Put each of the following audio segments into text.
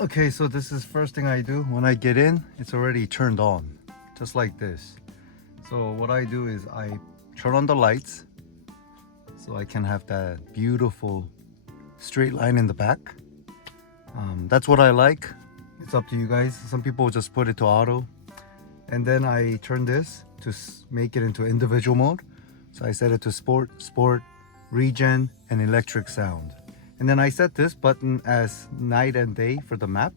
Okay, so this is first thing I do. When I get in, it's already turned on, just like this. So what I do is I turn on the lights so I can have that beautiful straight line in the back. That's what I like. It's up to you guys. Some people just put it to auto. And then I turn this to make it into individual mode. So I set it to sport, regen, and electric sound. And then I set this button as night and day for the map.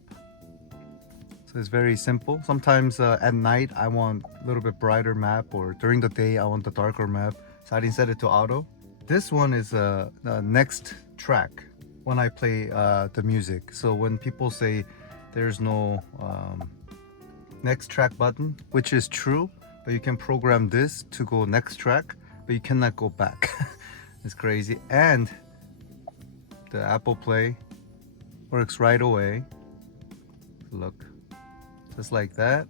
So it's very simple. Sometimes at night I want a little bit brighter map, or during the day I want the darker map. So I didn't set it to auto. This one is the next track when I play the music. So when people say there's no next track button, which is true, but you can program this to go next track, but you cannot go back. It's crazy. And the Apple Play works right away. Look, just like that.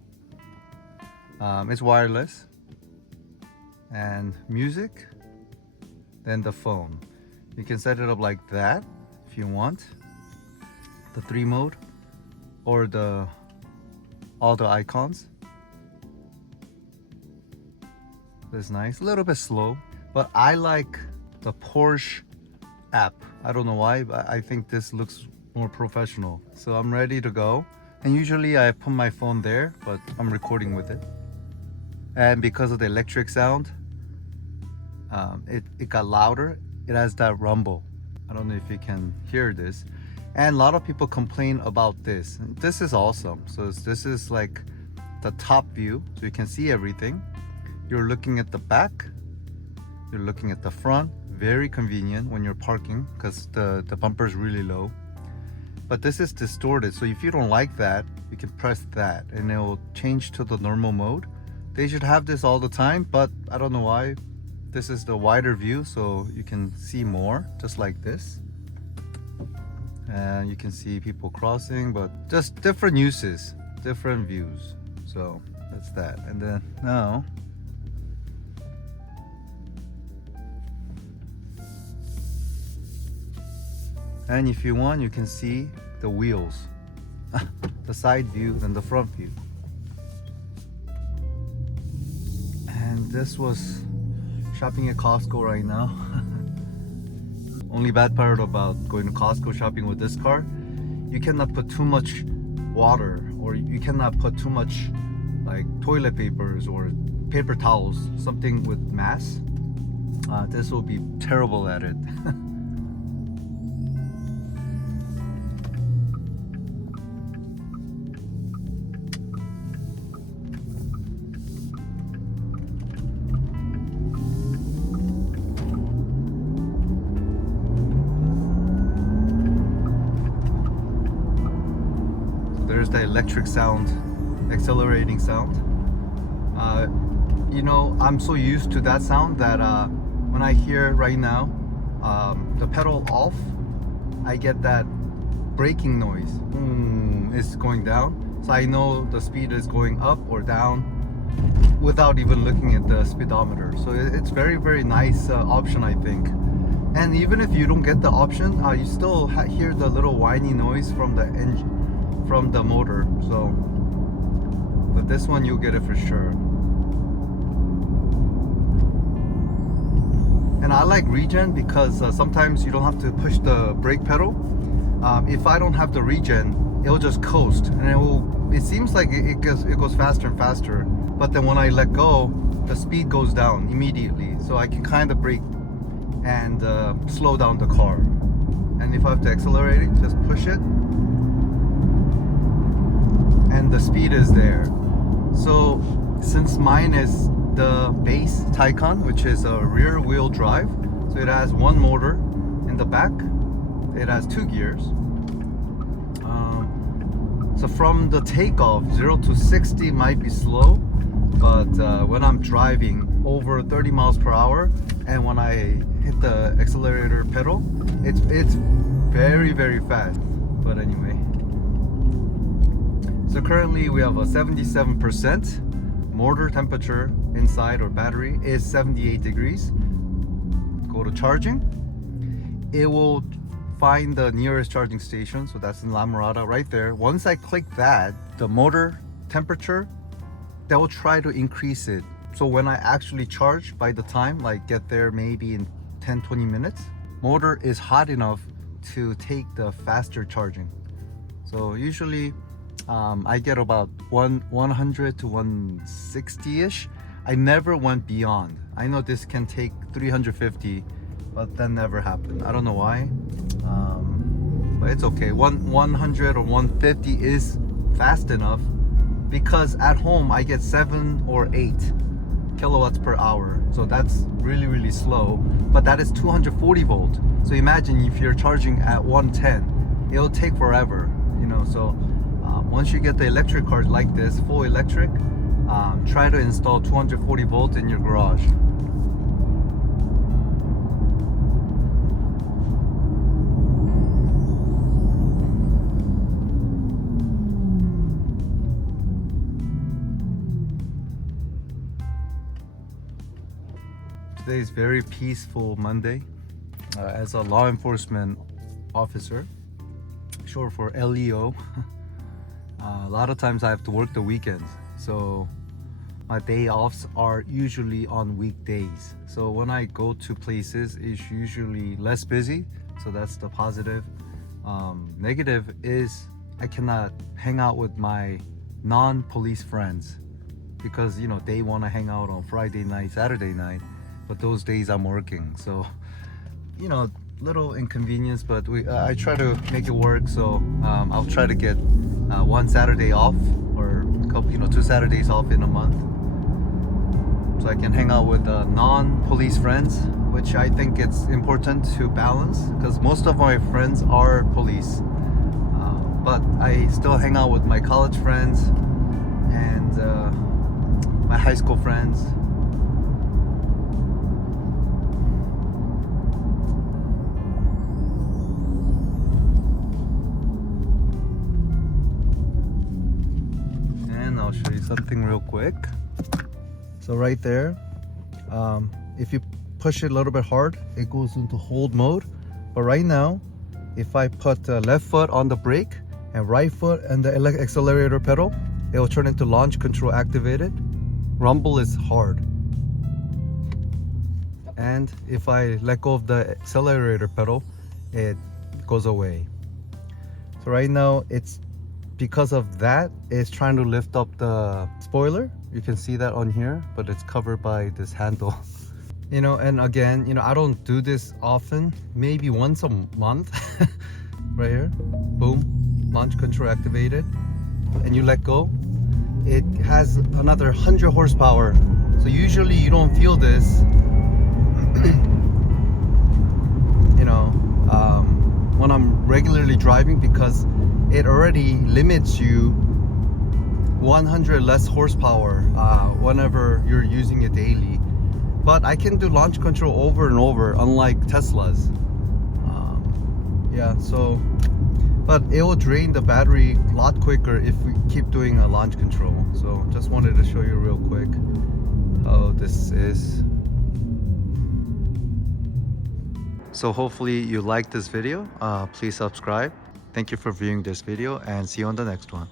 It's wireless. And music, then the phone. You can set it up like that if you want. The 3 mode, or all the icons. That's nice. A little bit slow, but I like the Porsche app. I don't know why, but I think this looks more professional. So I'm ready to go. And usually I put my phone there, but I'm recording with it. And because of the electric sound, it got louder. It has that rumble. I don't know if you can hear this. And a lot of people complain about this. This is awesome. So this is like the top view, so you can see everything. You're looking at the back, you're looking at the front. Very convenient when you're parking, because the bumper is really low. But this is distorted, so if you don't like that, you can press that and it will change to the normal mode. They should have this all the time, but I don't know why. This is the wider view, so you can see more, just like this. And you can see people crossing, but just different uses, different views. So that's that. And then now, and if you want, you can see the wheels, the side view and the front view. And this was shopping at Costco right now. Only bad part about going to Costco shopping with this car, you cannot put too much water, or you cannot put too much like toilet papers or paper towels, something with mass. This will be terrible at it. There's the electric sound, accelerating sound. You know, I'm so used to that sound that when I hear right now the pedal off, I get that braking noise. It's going down, so I know the speed is going up or down without even looking at the speedometer. So it's very, very nice option, I think. And even if you don't get the option, you still hear the little whiny noise from the engine, from the motor. So but this one you'll get it for sure. And I like regen because sometimes you don't have to push the brake pedal. If I don't have the regen, it'll just coast, and it seems like it goes faster and faster, but then when I let go, the speed goes down immediately, so I can kind of brake and slow down the car. And if I have to accelerate it, just push it, and the speed is there. So since mine is the base Taycan, which is a rear wheel drive, so it has one motor in the back, it has 2 gears. So from the takeoff, 0 to 60 might be slow, but when I'm driving over 30 miles per hour, and when I hit the accelerator pedal, it's very, very fast. But anyway, so currently we have a 77%. Motor temperature inside or battery is 78 degrees. Go to charging. It will find the nearest charging station. So that's in La Mirada right there. Once I click that, the motor temperature, that will try to increase it. So when I actually charge, by the time like get there maybe in 10-20 minutes, motor is hot enough to take the faster charging. So usually I get about 100 to 160-ish. I never went beyond. I know this can take 350, but that never happened. I don't know why, but it's okay. 100 or 150 is fast enough, because at home I get 7 or 8 kilowatts per hour. So that's really, really slow, but that is 240 volt. So imagine if you're charging at 110, it'll take forever, you know. So once you get the electric car like this, full electric, try to install 240 volt in your garage. Today is very peaceful Monday. As a law enforcement officer, short for LEO, a lot of times I have to work the weekends. So my day offs are usually on weekdays. So when I go to places, it's usually less busy. So that's the positive. Negative is I cannot hang out with my non-police friends, because you know they want to hang out on Friday night, Saturday night, but those days I'm working. So you know, little inconvenience, but I try to make it work. So I'll try to get one Saturday off, or a couple, you know, 2 Saturdays off in a month, so I can hang out with non-police friends, which I think it's important to balance, because most of my friends are police, but I still hang out with my college friends and my high school friends. I'll show you something real quick. So right there, if you push it a little bit hard, it goes into hold mode. But right now, if I put left foot on the brake and right foot and the accelerator pedal, it will turn into launch control activated. Rumble is hard. And if I let go of the accelerator pedal, it goes away. So right now, it's because of that, it's trying to lift up the spoiler. You can see that on here, but it's covered by this handle. You know, and again, you know, I don't do this often, maybe once a month. Right here, boom, launch control activated, and you let go. It has another 100 horsepower. So usually you don't feel this, you know, when I'm regularly driving, because it already limits you 100 less horsepower whenever you're using it daily. But I can do launch control over and over, unlike Tesla's. Yeah, so, but it will drain the battery a lot quicker if we keep doing a launch control. So just wanted to show you real quick how this is. So hopefully you liked this video. Please subscribe. Thank you for viewing this video, and see you on the next one.